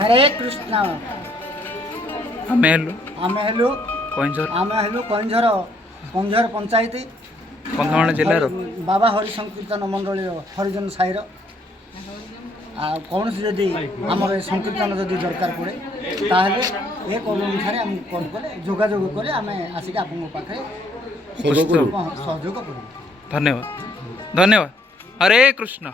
हरे कृष्ण आमे हेलु कइंझर पंचायत कंधमाल जिल्लार बाबा हरि संकीर्तन मंडली हरिजन साईर कौन से जदि आमर संकीर्तन जदि दरकार पड़े ताहले एक अनुसार आम कौन कले जोगाजोग कले आम आसिक आपन पाखे सहयोग करूँ। धन्यवाद धन्यवाद। हरे कृष्ण।